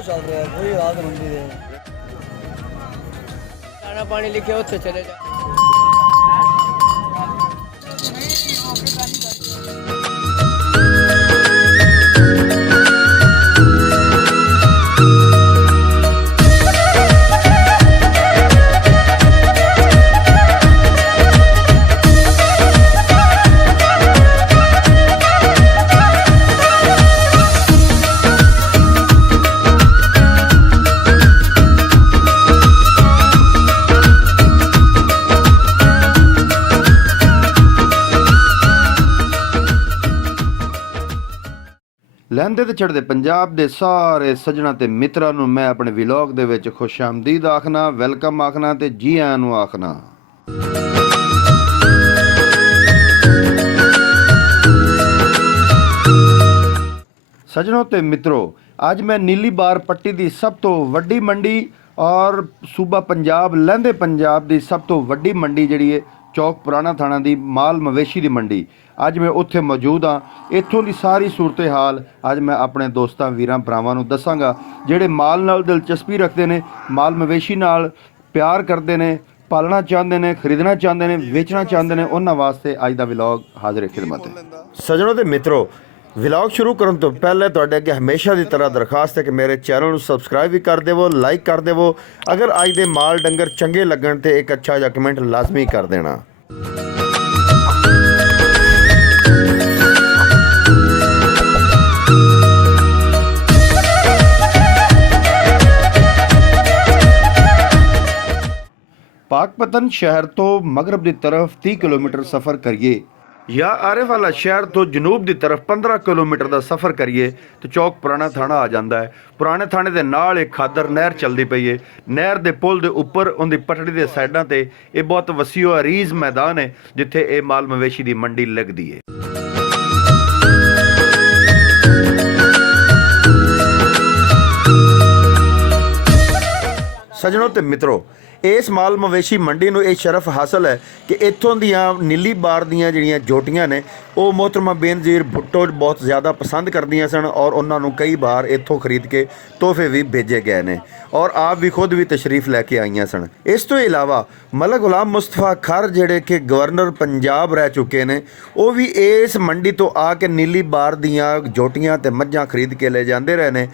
कुछ चल रहा है, कोई हालत मंडी है। दाना पानी लिखे उत्थे चले जा। ਲਹਿੰਦੇ ਤੇ ਚੜ੍ਹਦੇ ਪੰਜਾਬ ਦੇ ਸਾਰੇ ਸੱਜਣਾ ਤੇ ਮਿੱਤਰਾਂ ਨੂੰ ਮੈਂ ਆਪਣੇ ਵਲੌਗ ਦੇ ਵਿੱਚ ਖੁਸ਼ ਆਮਦੀਦ ਆਖਣਾ, ਵੈਲਕਮ ਆਖਣਾ ਤੇ ਜੀ ਆਇਆਂ ਨੂੰ ਆਖਣਾ। ਸੱਜਣੋ ਤੇ ਮਿੱਤਰੋ, ਅੱਜ ਮੈਂ ਨੀਲੀ ਬਾਰ ਪੱਟੀ ਦੀ ਸਭ ਤੋਂ ਵੱਡੀ ਮੰਡੀ ਔਰ ਸੂਬਾ ਪੰਜਾਬ ਲਹਿੰਦੇ ਪੰਜਾਬ ਦੀ ਸਭ ਤੋਂ ਵੱਡੀ ਮੰਡੀ ਜਿਹੜੀ ਹੈ ਚੌਕ ਪੁਰਾਣਾ ਥਾਣਾ ਦੀ ਮਾਲ ਮਵੇਸ਼ੀ ਦੀ ਮੰਡੀ, ਅੱਜ ਮੈਂ ਉੱਥੇ ਮੌਜੂਦ ਹਾਂ। ਇੱਥੋਂ ਦੀ ਸਾਰੀ ਸੂਰਤ ਹਾਲ ਅੱਜ ਮੈਂ ਆਪਣੇ ਦੋਸਤਾਂ ਵੀਰਾਂ ਭਰਾਵਾਂ ਨੂੰ ਦੱਸਾਂਗਾ ਜਿਹੜੇ ਮਾਲ ਨਾਲ ਦਿਲਚਸਪੀ ਰੱਖਦੇ ਨੇ, ਮਾਲ ਮਵੇਸ਼ੀ ਨਾਲ ਪਿਆਰ ਕਰਦੇ ਨੇ, ਪਾਲਣਾ ਚਾਹੁੰਦੇ ਨੇ, ਖਰੀਦਣਾ ਚਾਹੁੰਦੇ ਨੇ, ਵੇਚਣਾ ਚਾਹੁੰਦੇ ਨੇ, ਉਹਨਾਂ ਵਾਸਤੇ ਅੱਜ ਦਾ ਵਲੌਗ ਹਾਜ਼ਰ ਖਿਦਮਤ ਹੈ। ਸੱਜਣੋ ਤੇ ਮਿੱਤਰੋ, ਵਲੌਗ ਸ਼ੁਰੂ ਕਰਨ ਤੋਂ ਪਹਿਲੇ ਤੁਹਾਡੇ ਅੱਗੇ ਹਮੇਸ਼ਾ ਦੀ ਤਰ੍ਹਾਂ ਦਰਖਾਸਤ ਹੈ ਕਿ ਮੇਰੇ ਚੈਨਲ ਨੂੰ ਸਬਸਕ੍ਰਾਈਬ ਵੀ ਕਰ ਦੇਵੋ, ਲਾਈਕ ਕਰ ਦੇਵੋ। ਅਗਰ ਅੱਜ ਦੇ ਮਾਲ ਡੰਗਰ ਚੰਗੇ ਲੱਗਣ ਤੇ ਇੱਕ ਅੱਛਾ ਜਿਹਾ ਕਮੈਂਟ ਲਾਜ਼ਮੀ ਕਰ ਦੇਣਾ। ਪਾਕਪਤਨ ਸ਼ਹਿਰ ਤੋਂ ਮਗਰਬ ਦੀ ਤਰਫ 30 ਕਿਲੋਮੀਟਰ ਸਫ਼ਰ ਕਰੀਏ ਜਾਂ ਆਰਿਫ ਵਾਲਾ ਸ਼ਹਿਰ ਤੋਂ ਜਨੂਬ ਦੀ ਤਰਫ 15 ਕਿਲੋਮੀਟਰ ਦਾ ਸਫ਼ਰ ਕਰੀਏ ਤੇ ਚੌਕ ਪੁਰਾਣਾ ਥਾਣਾ ਆ ਜਾਂਦਾ ਹੈ। ਪੁਰਾਣੇ ਥਾਣੇ ਦੇ ਨਾਲ ਇੱਕ ਖਾਦਰ ਨਹਿਰ ਚੱਲਦੀ ਪਈ ਹੈ। ਨਹਿਰ ਦੇ ਪੁਲ ਦੇ ਉੱਪਰ ਉਹਦੀ ਪਟੜੀ ਦੇ ਸਾਈਡਾਂ ਤੇ ਇਹ ਬਹੁਤ ਵਸੀਓ ਅਰੀਜ਼ ਮੈਦਾਨ ਹੈ ਜਿੱਥੇ ਇਹ ਮਾਲ ਮਵੇਸ਼ੀ ਦੀ ਮੰਡੀ ਲੱਗਦੀ ਹੈ। ਸੱਜਣੋ ਤੇ ਮਿੱਤਰੋ, ਇਸ ਮਾਲ ਮਵੇਸ਼ੀ ਮੰਡੀ ਨੂੰ ਇਹ ਸ਼ਰਫ ਹਾਸਲ ਹੈ ਕਿ ਇੱਥੋਂ ਦੀਆਂ ਨੀਲੀ ਬਾਰ ਦੀਆਂ ਜਿਹੜੀਆਂ ਜੋਟੀਆਂ ਨੇ ਉਹ ਮੋਹਤਰਮਾ ਬੇਨਜ਼ੀਰ ਭੁੱਟੋ ਬਹੁਤ ਜ਼ਿਆਦਾ ਪਸੰਦ ਕਰਦੀਆਂ ਸਨ ਔਰ ਉਹਨਾਂ ਨੂੰ ਕਈ ਵਾਰ ਇੱਥੋਂ ਖਰੀਦ ਕੇ ਤੋਹਫੇ ਵੀ ਭੇਜੇ ਗਏ ਨੇ ਔਰ ਆਪ ਵੀ ਖੁਦ ਵੀ ਤਸ਼ਰੀਫ ਲੈ ਕੇ ਆਈਆਂ ਸਨ। ਇਸ ਤੋਂ ਇਲਾਵਾ ਮਲਕ ਗੁਲਾਮ ਮੁਸਤਫਾ ਖਰ ਜਿਹੜੇ ਕਿ ਗਵਰਨਰ ਪੰਜਾਬ ਰਹਿ ਚੁੱਕੇ ਨੇ, ਉਹ ਵੀ ਇਸ ਮੰਡੀ ਤੋਂ ਆ ਕੇ ਨੀਲੀ ਬਾਰ ਦੀਆਂ ਜੋਟੀਆਂ ਤੇ ਮੱਝਾਂ ਖਰੀਦ ਕੇ ਲੈ ਜਾਂਦੇ ਰਹੇ ਨੇ।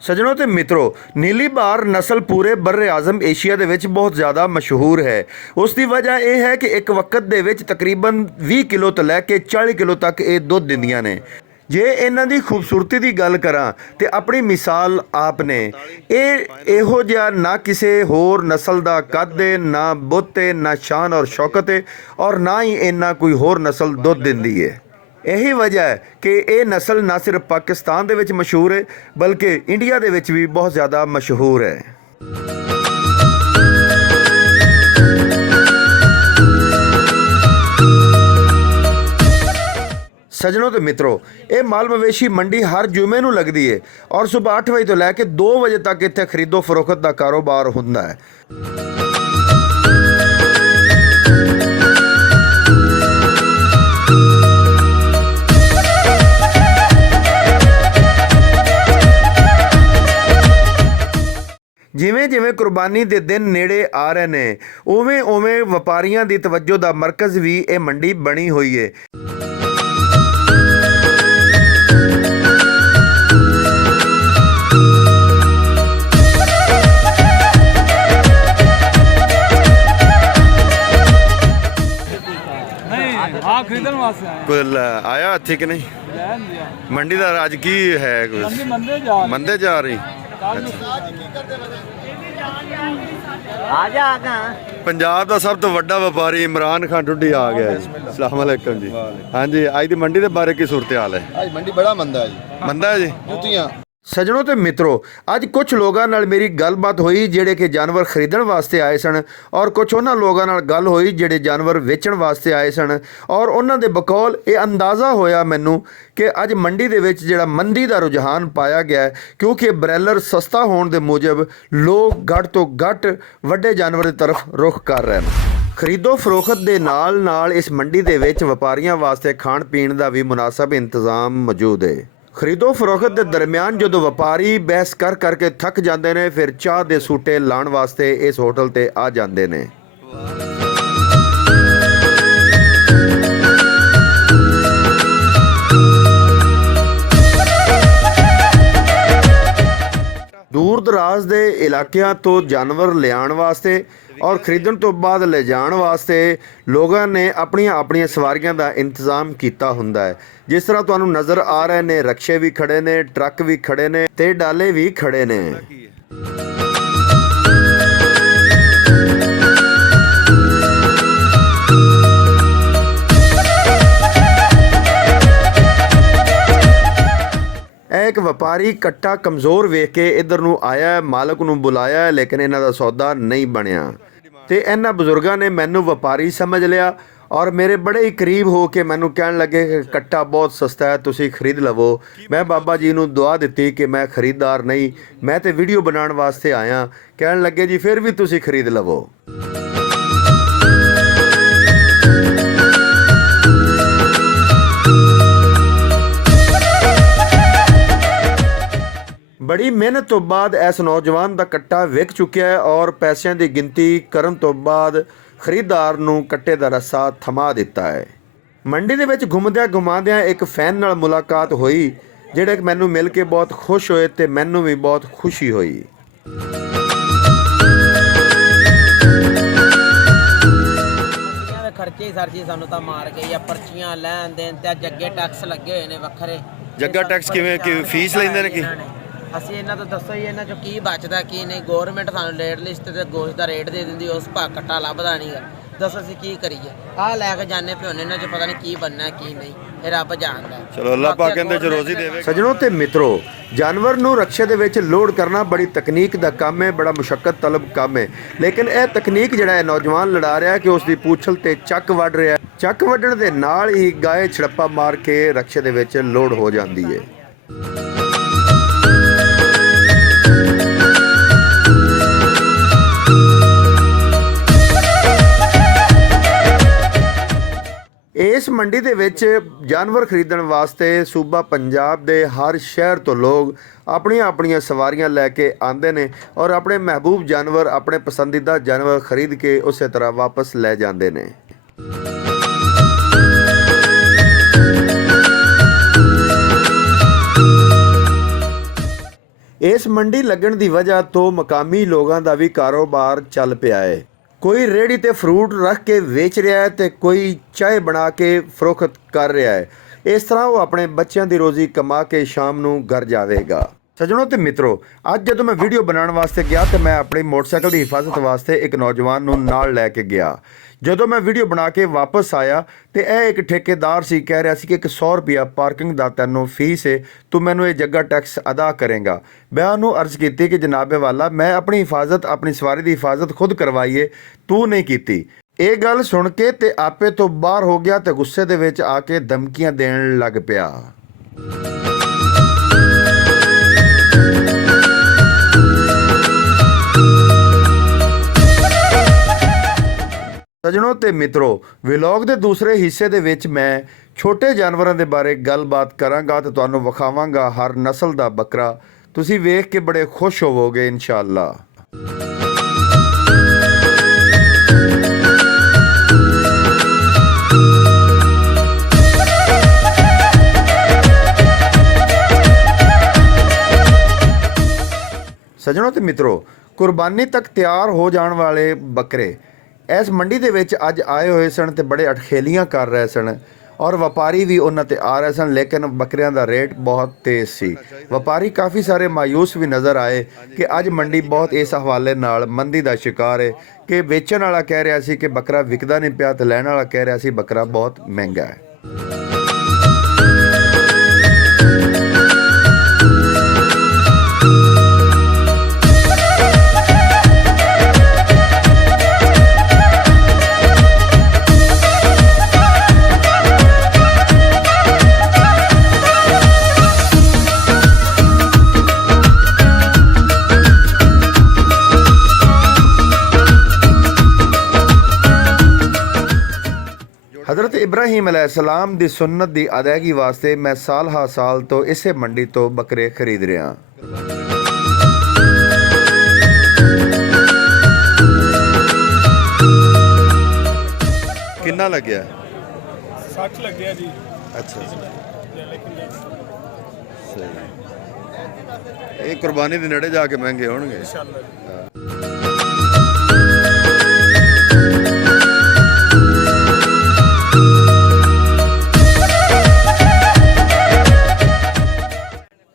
ਸੱਜਣੋ ਤੇ ਮਿੱਤਰੋ, ਨੀਲੀ ਬਾਰ ਨਸਲ ਪੂਰੇ ਬਰ ਆਜ਼ਮ ਏਸ਼ੀਆ ਦੇ ਵਿੱਚ ਬਹੁਤ ਜ਼ਿਆਦਾ ਮਸ਼ਹੂਰ ਹੈ। ਉਸ ਦੀ ਵਜ੍ਹਾ ਇਹ ਹੈ ਕਿ ਇੱਕ ਵਕਤ ਦੇ ਵਿੱਚ ਤਕਰੀਬਨ 20 ਕਿਲੋ ਤੋਂ ਲੈ ਕੇ 40 ਕਿਲੋ ਤੱਕ ਇਹ ਦੁੱਧ ਦਿੰਦੀਆਂ ਨੇ। ਜੇ ਇਹਨਾਂ ਦੀ ਖੂਬਸੂਰਤੀ ਦੀ ਗੱਲ ਕਰਾਂ ਤੇ ਆਪਣੀ ਮਿਸਾਲ ਆਪ ਨੇ। ਇਹ ਇਹੋ ਜਿਹਾ ਨਾ ਕਿਸੇ ਹੋਰ ਨਸਲ ਦਾ ਕੱਦ ਹੈ, ਨਾ ਬੁੱਤ ਹੈ, ਨਾ ਸ਼ਾਨ ਔਰ ਸ਼ੌਕਤ ਹੈ ਔਰ ਨਾ ਹੀ ਇਹਨਾਂ ਕੋਈ ਹੋਰ ਨਸਲ ਦੁੱਧ ਦਿੰਦੀ ਹੈ। ਇਹੀ ਵਜ੍ਹਾ ਹੈ ਕਿ ਇਹ ਨਸਲ ਨਾ ਸਿਰਫ ਪਾਕਿਸਤਾਨ ਦੇ ਵਿੱਚ ਮਸ਼ਹੂਰ ਹੈ ਬਲਕਿ ਇੰਡੀਆ ਦੇ ਵਿੱਚ ਵੀ ਬਹੁਤ ਜ਼ਿਆਦਾ ਮਸ਼ਹੂਰ ਹੈ। ਸੱਜਣੋ ਤੇ ਮਿੱਤਰੋ, ਇਹ ਮਾਲ ਮਵੇਸ਼ੀ ਮੰਡੀ ਹਰ ਜੁਮੇ ਨੂੰ ਲੱਗਦੀ ਹੈ ਔਰ ਸਵੇਰ 8 ਵਜੇ ਤੋਂ ਲੈ ਕੇ 2 ਵਜੇ ਤੱਕ ਇੱਥੇ ਖਰੀਦੋ ਫਰੋਖਤ ਦਾ ਕਾਰੋਬਾਰ ਹੁੰਦਾ ਹੈ। ਜਿਵੇਂ ਜਿਵੇਂ ਕੁਰਬਾਨੀ ਦੇ ਦਿਨ ਨੇੜੇ ਆ ਰਹੇ ਨੇ, ਉਵੇਂ ਉਵੇਂ ਵਪਾਰੀਆਂ ਦੀ ਤਵੱਜੋ ਦਾ ਮਰਕਜ਼ ਵੀ ਇਹ ਮੰਡੀ ਬਣੀ ਹੋਈ ਹੈ। ਖਰੀਦਣ ਵਾਸਤੇ ਆਏ ਕੁੱਲ ਆਇਆ ਇੱਥੇ ਕਿ ਨਹੀਂ? ਮੰਡੀ ਦਾ ਅੱਜ ਕੀ ਹੈ? ਮੰਦੇ ਜਾ ਰਹੀ। ਪੰਜਾਬ ਦਾ ਸਭ ਤੋਂ ਵੱਡਾ ਵਪਾਰੀ ਇਮਰਾਨ ਖਾਨ ਟੁੱਡੀ ਆ ਗਿਆ ਜੀ। ਅਸਲਾਮ ਵਾਲੇਕਮ ਜੀ। ਹਾਂਜੀ, ਅੱਜ ਦੀ ਮੰਡੀ ਦੇ ਬਾਰੇ ਕੀ ਸੂਰਤ ਹਾਲ ਹੈ? आज मंडी बड़ा मंदा है जी। ਮੰਦਾ ਹੈ ਜੀ। जूतियाँ ਸੱਜਣੋ ਤੇ ਮਿੱਤਰੋ, ਅੱਜ ਕੁਝ ਲੋਕਾਂ ਨਾਲ ਮੇਰੀ ਗੱਲਬਾਤ ਹੋਈ ਜਿਹੜੇ ਕਿ ਜਾਨਵਰ ਖਰੀਦਣ ਵਾਸਤੇ ਆਏ ਸਨ, ਔਰ ਕੁਝ ਉਹਨਾਂ ਲੋਕਾਂ ਨਾਲ ਗੱਲ ਹੋਈ ਜਿਹੜੇ ਜਾਨਵਰ ਵੇਚਣ ਵਾਸਤੇ ਆਏ ਸਨ। ਔਰ ਉਹਨਾਂ ਦੇ ਬਕੌਲ ਇਹ ਅੰਦਾਜ਼ਾ ਹੋਇਆ ਮੈਨੂੰ ਕਿ ਅੱਜ ਮੰਡੀ ਦੇ ਵਿੱਚ ਜਿਹੜਾ ਮੰਦੀ ਦਾ ਰੁਝਾਨ ਪਾਇਆ ਗਿਆ ਹੈ, ਕਿਉਂਕਿ ਬ੍ਰੈਲਰ ਸਸਤਾ ਹੋਣ ਦੇ ਮੂਜਬ ਲੋਕ ਘੱਟ ਤੋਂ ਘੱਟ ਵੱਡੇ ਜਾਨਵਰ ਦੀ ਤਰਫ ਰੁਖ ਕਰ ਰਹੇ ਹਨ। ਖਰੀਦੋ ਫਰੋਖਤ ਦੇ ਨਾਲ ਨਾਲ ਇਸ ਮੰਡੀ ਦੇ ਵਿੱਚ ਵਪਾਰੀਆਂ ਵਾਸਤੇ ਖਾਣ ਪੀਣ ਦਾ ਵੀ ਮੁਨਾਸਬ ਇੰਤਜ਼ਾਮ ਮੌਜੂਦ ਹੈ। ਖਰੀਦੋ ਫਰੋਖਤ ਦੇ ਦਰਮਿਆਨ ਜਦੋਂ ਵਪਾਰੀ ਬਹਿਸ ਕਰਕੇ ਥੱਕ ਜਾਂਦੇ ਨੇ, ਫਿਰ ਚਾਹ ਦੇ ਸੂਟੇ ਲਾਉਣ ਵਾਸਤੇ ਇਸ ਹੋਟਲ ਤੇ ਆ ਜਾਂਦੇ ਨੇ। ਦੂਰ ਦਰਾਜ਼ ਦੇ ਇਲਾਕਿਆਂ ਤੋਂ ਜਾਨਵਰ ਲਿਆਉਣ ਵਾਸਤੇ ਔਰ ਖਰੀਦਣ ਤੋਂ ਬਾਅਦ ਲੈ ਜਾਣ ਵਾਸਤੇ ਲੋਕਾਂ ਨੇ ਆਪਣੀਆਂ ਸਵਾਰੀਆਂ ਦਾ ਇੰਤਜ਼ਾਮ ਕੀਤਾ ਹੁੰਦਾ ਹੈ। ਜਿਸ ਤਰ੍ਹਾਂ ਤੁਹਾਨੂੰ ਨਜ਼ਰ ਆ ਰਹੇ ਨੇ, ਰਕਸ਼ੇ ਵੀ ਖੜੇ ਨੇ, ਟਰੱਕ ਵੀ ਖੜੇ ਨੇ ਤੇ ਡਾਲੇ ਵੀ ਖੜੇ ਨੇ। ਇੱਕ ਵਪਾਰੀ ਕੱਟਾ ਕਮਜ਼ੋਰ ਵੇਖ ਕੇ ਇੱਧਰ ਨੂੰ ਆਇਆ, ਮਾਲਕ ਨੂੰ ਬੁਲਾਇਆ, ਲੇਕਿਨ ਇਹਨਾਂ ਦਾ ਸੌਦਾ ਨਹੀਂ ਬਣਿਆ ਤੇ ਇਹਨਾਂ ਬਜ਼ੁਰਗਾਂ ਨੇ ਮੈਨੂੰ ਵਪਾਰੀ ਸਮਝ ਲਿਆ ਔਰ ਮੇਰੇ ਬੜੇ ਹੀ ਕਰੀਬ ਹੋ ਕੇ ਮੈਨੂੰ ਕਹਿਣ ਲੱਗੇ ਕਿ ਕੱਟਾ ਬਹੁਤ ਸਸਤਾ ਹੈ, ਤੁਸੀਂ ਖਰੀਦ ਲਵੋ। ਮੈਂ ਬਾਬਾ ਜੀ ਨੂੰ ਦੁਆ ਦਿੱਤੀ ਕਿ ਮੈਂ ਖਰੀਦਦਾਰ ਨਹੀਂ, ਮੈਂ ਤੇ ਵੀਡੀਓ ਬਣਾਉਣ ਵਾਸਤੇ ਆਇਆ। ਕਹਿਣ ਲੱਗੇ ਜੀ ਫਿਰ ਵੀ ਤੁਸੀਂ ਖਰੀਦ ਲਵੋ। ਬੜੀ ਮਿਹਨਤ ਤੋਂ ਬਾਅਦ ਇਸ ਨੌਜਵਾਨ ਦਾ ਕੱਟਾ ਵਿਕ ਚੁੱਕਿਆ ਹੈ ਔਰ ਪੈਸਿਆਂ ਦੀ ਗਿਣਤੀ ਕਰਨ ਤੋਂ ਬਾਅਦ ਖਰੀਦਦਾਰ ਨੂੰ ਕੱਟੇ ਦਾ ਰੱਸਾ ਥਮਾ ਦਿੱਤਾ ਹੈ। ਮੰਡੀ ਦੇ ਵਿੱਚ ਘੁੰਮਦਿਆਂ ਇੱਕ ਫੈਨ ਨਾਲ ਮੁਲਾਕਾਤ ਹੋਈ ਜਿਹੜੇ ਮੈਨੂੰ ਮਿਲ ਕੇ ਬਹੁਤ ਖੁਸ਼ ਹੋਏ ਤੇ ਮੈਨੂੰ ਵੀ ਬਹੁਤ ਖੁਸ਼ੀ ਹੋਈ। ਖਰਚੇ ਸਰ ਜੀ ਸਾਨੂੰ ਤਾਂ ਮਾਰ ਗਏ ਆ, ਪਰਚੀਆਂ ਲੈਣ ਦੇਣ ਤੇ ਜੱਗੇ ਟੈਕਸ ਲੱਗੇ ਹੋਏ ਨੇ ਵੱਖਰੇ। ਜੱਗਾ ਟੈਕਸ ਕਿਵੇਂ ਕਿ ਫੀਸ ਲੈਂਦੇ ਨੇ? ਕੀ ਅਸੀਂ ਇਹਨਾਂ ਤੋਂ ਦੱਸੋ ਜੀ, ਇਹਨਾਂ ਚੋਂ ਕੀ ਬਚਦਾ ਕੀ ਨਹੀਂ। ਗੌਰਨਮੈਂਟ ਸਾਨੂੰ ਰੇਟ ਲਿਸਟ ਤੇ ਗੋਸ਼ਤ ਦਾ ਰੇਟ ਦੇ ਦਿੰਦੀ, ਉਸ ਭਾਅ ਕੱਟਾ ਲੱਭਦਾ ਨਹੀਂਗਾ। ਦੱਸੋ ਅਸੀਂ ਕੀ ਕਰੀਏ? ਆਹ ਲੈ ਕੇ ਜਾਂਦੇ ਪਿਓ ਨੇ, ਇਹਨਾਂ 'ਚ ਪਤਾ ਨਹੀਂ ਕੀ ਬਣਨਾ ਕੀ ਨਹੀਂ, ਇਹ ਰੱਬ ਜਾਣਦਾ। ਚਲੋ ਅੱਲਾਹ ਪਾਕ ਕਹਿੰਦੇ 'ਚ ਰੋਜ਼ੀ ਦੇਵੇ। ਸੱਜਣੋ ਤੇ ਮਿੱਤਰੋ, ਜਾਨਵਰ ਨੂੰ ਰਕਸ਼ੇ ਦੇ ਵਿੱਚ ਲੋਡ ਕਰਨਾ ਬੜੀ ਤਕਨੀਕ ਦਾ ਕੰਮ ਹੈ, ਬੜਾ ਮੁਸ਼ੱਕਤ ਤਲਬ ਕੰਮ ਹੈ। ਲੇਕਿਨ ਇਹ ਤਕਨੀਕ ਜਿਹੜਾ ਇਹ ਨੌਜਵਾਨ ਲੜਾ ਰਿਹਾ ਕਿ ਉਸ ਦੀ ਪੂਛਲ ਤੇ ਚੱਕ ਵੱਢ ਰਿਹਾ, ਚੱਕ ਵੱਢਣ ਦੇ ਨਾਲ ਹੀ ਗਾਏ ਛੜੱਪਾ ਮਾਰ ਕੇ ਰਕਸ਼ੇ ਦੇ ਵਿੱਚ ਲੋਡ ਹੋ ਜਾਂਦੀ ਹੈ। ਇਸ ਮੰਡੀ ਦੇ ਵਿੱਚ ਜਾਨਵਰ ਖਰੀਦਣ ਵਾਸਤੇ ਸੂਬਾ ਪੰਜਾਬ ਦੇ ਹਰ ਸ਼ਹਿਰ ਤੋਂ ਲੋਕ ਆਪਣੀਆਂ ਸਵਾਰੀਆਂ ਲੈ ਕੇ ਆਉਂਦੇ ਨੇ ਔਰ ਆਪਣੇ ਮਹਿਬੂਬ ਜਾਨਵਰ, ਆਪਣੇ ਪਸੰਦੀਦਾ ਜਾਨਵਰ ਖਰੀਦ ਕੇ ਉਸੇ ਤਰ੍ਹਾਂ ਵਾਪਸ ਲੈ ਜਾਂਦੇ ਨੇ। ਇਸ ਮੰਡੀ ਲੱਗਣ ਦੀ ਵਜ੍ਹਾ ਤੋਂ ਮਕਾਮੀ ਲੋਕਾਂ ਦਾ ਵੀ ਕਾਰੋਬਾਰ ਚੱਲ ਪਿਆ ਹੈ। ਕੋਈ ਰੇਹੜੀ ਤੇ ਫਰੂਟ ਰੱਖ ਕੇ ਵੇਚ ਰਿਹਾ ਹੈ ਤੇ ਕੋਈ ਚਾਹ ਬਣਾ ਕੇ ਫਰੋਖਤ ਕਰ ਰਿਹਾ ਹੈ। ਇਸ ਤਰ੍ਹਾਂ ਉਹ ਆਪਣੇ ਬੱਚਿਆਂ ਦੀ ਰੋਜ਼ੀ ਕਮਾ ਕੇ ਸ਼ਾਮ ਨੂੰ ਘਰ ਜਾਵੇਗਾ। ਸੱਜਣੋ ਤੇ ਮਿੱਤਰੋ, ਅੱਜ ਜਦੋਂ ਮੈਂ ਵੀਡੀਓ ਬਣਾਉਣ ਵਾਸਤੇ ਗਿਆ ਤੇ ਮੈਂ ਆਪਣੀ ਮੋਟਰਸਾਈਕਲ ਦੀ ਹਿਫਾਜ਼ਤ ਵਾਸਤੇ ਇੱਕ ਨੌਜਵਾਨ ਨੂੰ ਨਾਲ ਲੈ ਕੇ ਗਿਆ। ਜਦੋਂ ਮੈਂ ਵੀਡੀਓ ਬਣਾ ਕੇ ਵਾਪਸ ਆਇਆ ਤੇ ਇਹ ਇੱਕ ਠੇਕੇਦਾਰ ਸੀ, ਕਹਿ ਰਿਹਾ ਸੀ ਕਿ 100 ਰੁਪਇਆ ਪਾਰਕਿੰਗ ਦਾ ਤੈਨੂੰ ਫੀਸ ਹੈ, ਤੂੰ ਮੈਨੂੰ ਇਹ ਜੱਗਾ ਟੈਕਸ ਅਦਾ ਕਰੇਗਾ। ਮੈਂ ਉਹਨੂੰ ਅਰਜ਼ ਕੀਤੀ ਕਿ ਜਨਾਬੇ ਵਾਲਾ, ਮੈਂ ਆਪਣੀ ਹਿਫਾਜ਼ਤ, ਆਪਣੀ ਸਵਾਰੀ ਦੀ ਹਿਫਾਜ਼ਤ ਖੁਦ ਕਰਵਾਈਏ, ਤੂੰ ਨਹੀਂ ਕੀਤੀ। ਇਹ ਗੱਲ ਸੁਣ ਕੇ ਤੇ ਆਪੇ ਤੋਂ ਬਾਹਰ ਹੋ ਗਿਆ ਤੇ ਗੁੱਸੇ ਦੇ ਵਿੱਚ ਆ ਕੇ ਧਮਕੀਆਂ ਦੇਣ ਲੱਗ ਪਿਆ। ਸੱਜਣੋ ਤੇ ਮਿੱਤਰੋ, ਵਲੌਗ ਦੇ ਦੂਸਰੇ ਹਿੱਸੇ ਦੇ ਵਿੱਚ ਮੈਂ ਛੋਟੇ ਜਾਨਵਰਾਂ ਦੇ ਬਾਰੇ ਗੱਲਬਾਤ ਕਰਾਂਗਾ ਤੇ ਤੁਹਾਨੂੰ ਵਿਖਾਵਾਂਗਾ ਹਰ ਨਸਲ ਦਾ ਬੱਕਰਾ। ਤੁਸੀਂ ਵੇਖ ਕੇ ਬੜੇ ਖੁਸ਼ ਹੋਵੋਗੇ ਇਨਸ਼ਾਅੱਲਾ। ਸੱਜਣੋ ਤੇ ਮਿੱਤਰੋ, ਕੁਰਬਾਨੀ ਤੱਕ ਤਿਆਰ ਹੋ ਜਾਣ ਵਾਲੇ ਬੱਕਰੇ ਇਸ ਮੰਡੀ ਦੇ ਵਿੱਚ ਅੱਜ ਆਏ ਹੋਏ ਸਨ ਤੇ ਬੜੇ ਅਟਖੇਲੀਆਂ ਕਰ ਰਹੇ ਸਨ ਔਰ ਵਪਾਰੀ ਵੀ ਉਹਨਾਂ ਤੇ ਆ ਰਹੇ ਸਨ, ਲੇਕਿਨ ਬੱਕਰਿਆਂ ਦਾ ਰੇਟ ਬਹੁਤ ਤੇਜ਼ ਸੀ। ਵਪਾਰੀ ਕਾਫੀ ਸਾਰੇ ਮਾਯੂਸ ਵੀ ਨਜ਼ਰ ਆਏ ਕਿ ਅੱਜ ਮੰਡੀ ਬਹੁਤ ਇਸ ਹਵਾਲੇ ਨਾਲ ਮੰਦੀ ਦਾ ਸ਼ਿਕਾਰ ਹੈ ਕਿ ਵੇਚਣ ਵਾਲਾ ਕਹਿ ਰਿਹਾ ਸੀ ਕਿ ਬੱਕਰਾ ਵਿਕਦਾ ਨਹੀਂ ਪਿਆ ਤੇ ਲੈਣ ਵਾਲਾ ਕਹਿ ਰਿਹਾ ਸੀ ਬੱਕਰਾ ਬਹੁਤ ਮਹਿੰਗਾ ਹੈ। ਇਬਰਾਹੀਮ ਅਲੈਹਿਸਲਾਮ ਦੀ ਸੁਨਨਤ ਦੀ ਅਦਾਇਗੀ ਵਾਸਤੇ ਮੈਂ ਸਾਲ ਹਾ ਸਾਲ ਤੋਂ ਇਸੇ ਮੰਡੀ ਤੋਂ ਬੱਕਰੇ ਖਰੀਦ ਰਿਹਾ। ਕਿੰਨਾ ਲੱਗਿਆ? 60 ਲੱਗਿਆ ਜੀ। ਅੱਛਾ ਸਹੀ। ਇਹ ਕੁਰਬਾਨੀ ਦੇ ਨੇੜੇ ਜਾ ਕੇ ਮਹਿੰਗੇ ਹੋਣਗੇ ਇੰਸ਼ਾਅੱਲਾ।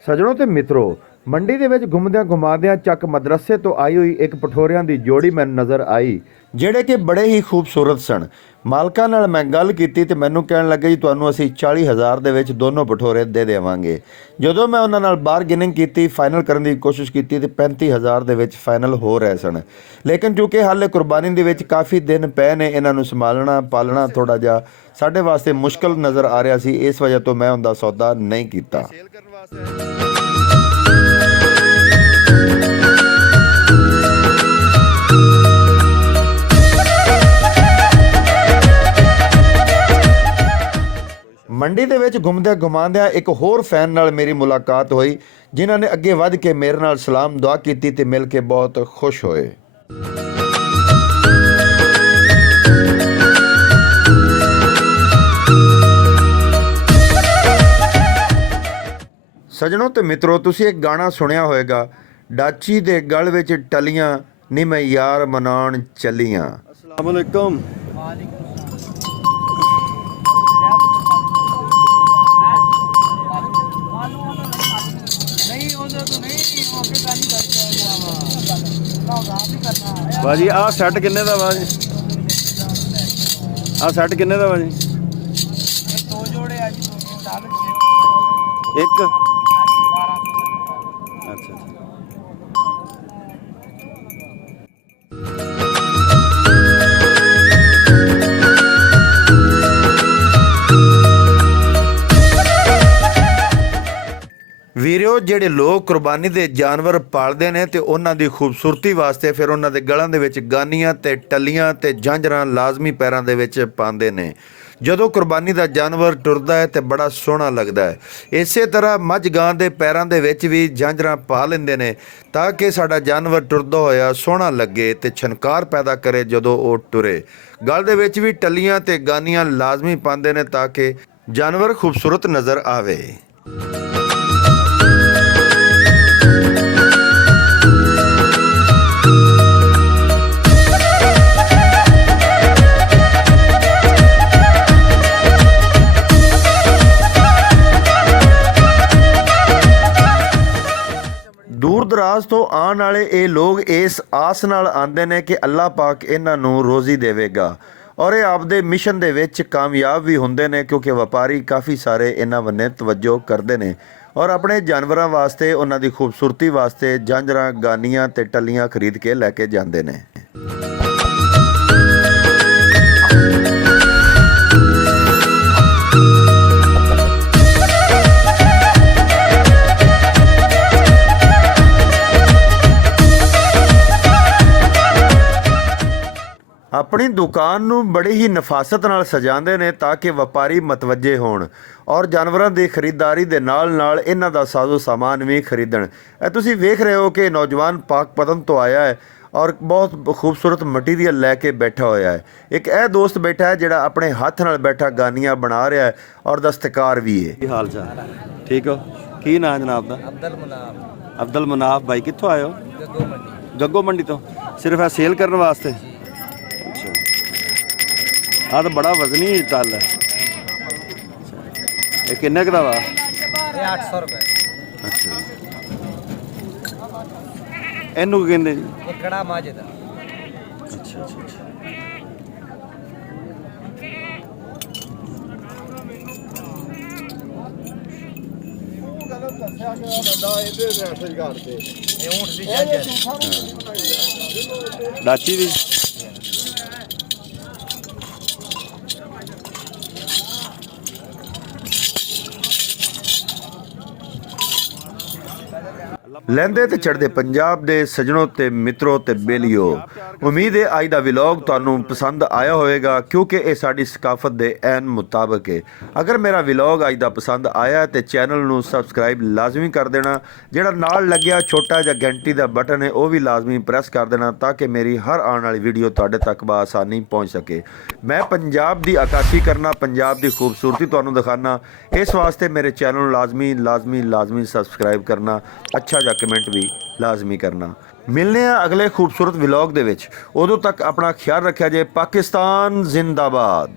ਸੱਜਣੋ ਤੇ ਮਿੱਤਰੋ, ਮੰਡੀ ਦੇ ਵਿੱਚ ਘੁੰਮਦਿਆਂ ਘੁਮਾਦਿਆਂ ਚੱਕ ਮਦਰਸੇ ਤੋਂ ਆਈ ਹੋਈ ਇੱਕ ਪਠੋਰਿਆਂ ਦੀ ਜੋੜੀ ਮੈਨੂੰ ਨਜ਼ਰ ਆਈ, ਜਿਹੜੇ ਕਿ ਬੜੇ ਹੀ ਖੂਬਸੂਰਤ ਸਨ। ਮਾਲਕਾਂ ਨਾਲ ਮੈਂ ਗੱਲ ਕੀਤੀ ਤੇ ਮੈਨੂੰ ਕਹਿਣ ਲੱਗੇ ਜੀ ਤੁਹਾਨੂੰ ਅਸੀਂ 40,000 ਦੇ ਵਿੱਚ ਦੋਨੋਂ ਪਠੋਰੇ ਦੇ ਦੇਵਾਂਗੇ। ਜਦੋਂ ਮੈਂ ਉਹਨਾਂ ਨਾਲ ਬਾਰਗੇਨਿੰਗ ਕੀਤੀ, ਫਾਈਨਲ ਕਰਨ ਦੀ ਕੋਸ਼ਿਸ਼ ਕੀਤੀ ਤੇ 35,000 ਦੇ ਵਿੱਚ ਫਾਈਨਲ ਹੋ ਰਹੇ ਸਨ। ਲੇਕਿਨ ਚੂँਕਿ ਹਾਲੇ ਕੁਰਬਾਨੀ ਦੇ ਵਿੱਚ ਕਾਫੀ ਦਿਨ ਪਏ ਨੇ, ਇਹਨਾਂ ਨੂੰ ਸੰਭਾਲਣਾ ਪਾਲਣਾ ਥੋੜ੍ਹਾ ਜਿਹਾ ਸਾਡੇ ਵਾਸਤੇ ਮੁਸ਼ਕਲ ਨਜ਼ਰ ਆ ਰਿਹਾ ਸੀ। ਇਸ ਵਜ੍ਹਾ ਤੋਂ ਮੈਂ ਉਹਦਾ ਸੌਦਾ ਨਹੀਂ ਕੀਤਾ। ਮੰਡੀ ਦੇ ਵਿੱਚ ਘੁੰਮਦਿਆਂ ਘੁਮਾਉਂਦਿਆਂ ਇੱਕ ਹੋਰ ਫੈਨ ਨਾਲ ਮੇਰੀ ਮੁਲਾਕਾਤ ਹੋਈ, ਜਿਨ੍ਹਾਂ ਨੇ ਅੱਗੇ ਵੱਧ ਕੇ ਮੇਰੇ ਨਾਲ ਸਲਾਮ ਦੁਆ ਕੀਤੀ ਤੇ ਮਿਲ ਕੇ ਬਹੁਤ ਖੁਸ਼ ਹੋਏ। ਸੱਜਣੋ ਤੇ ਮਿੱਤਰੋ, ਤੁਸੀਂ ਇੱਕ ਗਾਣਾ ਸੁਣਿਆ ਹੋਵੇਗਾ, ਡਾਚੀ ਦੇ ਗਲ ਵਿੱਚ ਟਲੀਆਂ ਨੀ ਮੈਂ ਯਾਰ ਮਨਾਉਣ ਚੱਲੀਆਂ। ਅਸਲਾਮ ਅਲੈਕੁਮ। भाजी आ सैट किन्ने दा भाजी? आ सैट किन्ने दा भाजी? दो जोड़े आ जी, एक अच्छा ਵੀਰਿਓ, ਜਿਹੜੇ ਲੋਕ ਕੁਰਬਾਨੀ ਦੇ ਜਾਨਵਰ ਪਾਲਦੇ ਨੇ ਤੇ ਉਹਨਾਂ ਦੀ ਖੂਬਸੂਰਤੀ ਵਾਸਤੇ ਫਿਰ ਉਹਨਾਂ ਦੇ ਗਲਾਂ ਦੇ ਵਿੱਚ ਗਾਨੀਆਂ ਤੇ ਟੱਲੀਆਂ ਤੇ ਝਾਂਜਰਾਂ ਲਾਜ਼ਮੀ ਪੈਰਾਂ ਦੇ ਵਿੱਚ ਪਾਉਂਦੇ ਨੇ। ਜਦੋਂ ਕੁਰਬਾਨੀ ਦਾ ਜਾਨਵਰ ਟੁਰਦਾ ਹੈ ਤੇ ਬੜਾ ਸੋਹਣਾ ਲੱਗਦਾ ਹੈ। ਇਸੇ ਤਰ੍ਹਾਂ ਮੱਝ ਗਾਂ ਦੇ ਪੈਰਾਂ ਦੇ ਵਿੱਚ ਵੀ ਝਾਂਜਰਾਂ ਪਾ ਲੈਂਦੇ ਨੇ ਤਾਂ ਕਿ ਸਾਡਾ ਜਾਨਵਰ ਟੁਰਦਾ ਹੋਇਆ ਸੋਹਣਾ ਲੱਗੇ ਤੇ ਛਨਕਾਰ ਪੈਦਾ ਕਰੇ ਜਦੋਂ ਉਹ ਟੁਰੇ। ਗਲ ਦੇ ਵਿੱਚ ਵੀ ਟੱਲੀਆਂ ਤੇ ਗਾਨੀਆਂ ਲਾਜ਼ਮੀ ਪਾਉਂਦੇ ਨੇ ਤਾਂ ਕਿ ਜਾਨਵਰ ਖੂਬਸੂਰਤ ਨਜ਼ਰ ਆਵੇ। ਦੂਰ ਦਰਾਜ਼ ਤੋਂ ਆਉਣ ਵਾਲੇ ਇਹ ਲੋਕ ਇਸ ਆਸ ਨਾਲ ਆਉਂਦੇ ਨੇ ਕਿ ਅੱਲਾਹ ਪਾਕ ਇਹਨਾਂ ਨੂੰ ਰੋਜ਼ੀ ਦੇਵੇਗਾ, ਔਰ ਇਹ ਆਪਦੇ ਮਿਸ਼ਨ ਦੇ ਵਿੱਚ ਕਾਮਯਾਬ ਵੀ ਹੁੰਦੇ ਨੇ, ਕਿਉਂਕਿ ਵਪਾਰੀ ਕਾਫੀ ਸਾਰੇ ਇਹਨਾਂ ਵੱਲ ਤਵੱਜੋ ਕਰਦੇ ਨੇ ਔਰ ਆਪਣੇ ਜਾਨਵਰਾਂ ਵਾਸਤੇ ਉਹਨਾਂ ਦੀ ਖੂਬਸੂਰਤੀ ਵਾਸਤੇ ਝਾਂਜਰਾਂ ਗਾਨੀਆਂ ਤੇ ਟੱਲੀਆਂ ਖਰੀਦ ਕੇ ਲੈ ਕੇ ਜਾਂਦੇ ਨੇ। ਆਪਣੀ ਦੁਕਾਨ ਨੂੰ ਬੜੀ ਹੀ ਨਫਾਸਤ ਨਾਲ ਸਜਾਉਂਦੇ ਨੇ ਤਾਂ ਕਿ ਵਪਾਰੀ ਮਤਵੱਜੇ ਹੋਣ ਔਰ ਜਾਨਵਰਾਂ ਦੀ ਖਰੀਦਦਾਰੀ ਦੇ ਨਾਲ ਨਾਲ ਇਹਨਾਂ ਦਾ ਸਾਜ਼ੋ ਸਾਮਾਨ ਵੀ ਖਰੀਦਣ। ਇਹ ਤੁਸੀਂ ਵੇਖ ਰਹੇ ਹੋ ਕਿ ਨੌਜਵਾਨ ਪਾਕਪਤਨ ਤੋਂ ਆਇਆ ਹੈ ਔਰ ਬਹੁਤ ਖੂਬਸੂਰਤ ਮਟੀਰੀਅਲ ਲੈ ਕੇ ਬੈਠਾ ਹੋਇਆ ਹੈ। ਇੱਕ ਇਹ ਦੋਸਤ ਬੈਠਾ ਹੈ ਜਿਹੜਾ ਆਪਣੇ ਹੱਥ ਨਾਲ ਬੈਠਾ ਗਾਨੀਆਂ ਬਣਾ ਰਿਹਾ ਹੈ ਔਰ ਦਸਤਕਾਰ ਵੀ ਹੈ। ਕੀ ਹਾਲ ਚਾਲ? ਠੀਕ ਹੋ? ਕੀ ਨਾਂ ਜਨਾਬ ਦਾ? ਅਬਦੁਲ ਮਨਾਫ ਭਾਈ। ਕਿੱਥੋਂ ਆਏ ਹੋ? ਗੱਗੋ ਮੰਡੀ ਤੋਂ। ਸਿਰਫ ਇਹ ਸੇਲ ਕਰਨ ਵਾਸਤੇ? ਆ ਤਾਂ ਬੜਾ ਵਜ਼ਨੀ ਟੱਲ ਹੈ। ਇਹ ਕਿੰਨੇ ਕੁ ਦਾ ਵਾ? ਇਹ 800 ਰੁਪਏ। ਅੱਛਾ, ਇਹਨੂੰ ਕੀ ਕਹਿੰਦੇ ਜੀ? ਇਹ ਕੜਾ ਮੱਝ ਦਾ। ਅੱਛਾ ਅੱਛਾ ਅੱਛਾ। ਇਹ ਊਂਠ ਦੀ ਜੱਜ ਡਾਚੀ ਦੀ? ਲਹਿੰਦੇ ਤੇ ਚੜ੍ਹਦੇ ਪੰਜਾਬ ਦੇ ਸੱਜਣੋ ਤੇ ਮਿੱਤਰੋ ਤੇ ਬੇਲੀਓ, ਉਮੀਦ ਹੈ ਅੱਜ ਦਾ ਵਲੌਗ ਤੁਹਾਨੂੰ ਪਸੰਦ ਆਇਆ ਹੋਵੇਗਾ, ਕਿਉਂਕਿ ਇਹ ਸਾਡੀ ਸਕਾਫਤ ਦੇ ਐਨ ਮੁਤਾਬਕ ਹੈ। ਅਗਰ ਮੇਰਾ ਵਲੌਗ ਅੱਜ ਦਾ ਪਸੰਦ ਆਇਆ ਤੇ ਚੈਨਲ ਨੂੰ ਸਬਸਕ੍ਰਾਈਬ ਲਾਜ਼ਮੀ ਕਰ ਦੇਣਾ, ਜਿਹੜਾ ਨਾਲ ਲੱਗਿਆ ਛੋਟਾ ਜਿਹਾ ਘੰਟੀ ਦਾ ਬਟਨ ਹੈ ਉਹ ਵੀ ਲਾਜ਼ਮੀ ਪ੍ਰੈਸ ਕਰ ਦੇਣਾ, ਤਾਂ ਕਿ ਮੇਰੀ ਹਰ ਆਉਣ ਵਾਲੀ ਵੀਡੀਓ ਤੁਹਾਡੇ ਤੱਕ ਬਆਸਾਨੀ ਪਹੁੰਚ ਸਕੇ। ਮੈਂ ਪੰਜਾਬ ਦੀ ਅਕਾਸ਼ੀ ਕਰਨਾ, ਪੰਜਾਬ ਦੀ ਖੂਬਸੂਰਤੀ ਤੁਹਾਨੂੰ ਦਿਖਾਣਾ, ਇਸ ਵਾਸਤੇ ਮੇਰੇ ਚੈਨਲ ਨੂੰ ਲਾਜ਼ਮੀ ਸਬਸਕ੍ਰਾਈਬ ਕਰਨਾ, ਅੱਛਾ ਜਿਹਾ ਕਮੈਂਟ ਵੀ ਲਾਜ਼ਮੀ ਕਰਨਾ। ਮਿਲਨੇ ਆ ਅਗਲੇ ਖੂਬਸੂਰਤ ਵਲੌਗ ਦੇ ਵਿੱਚ, ਉਦੋਂ ਤੱਕ ਆਪਣਾ ਖਿਆਲ ਰੱਖਿਆ ਜੇ। ਪਾਕਿਸਤਾਨ ਜ਼ਿੰਦਾਬਾਦ।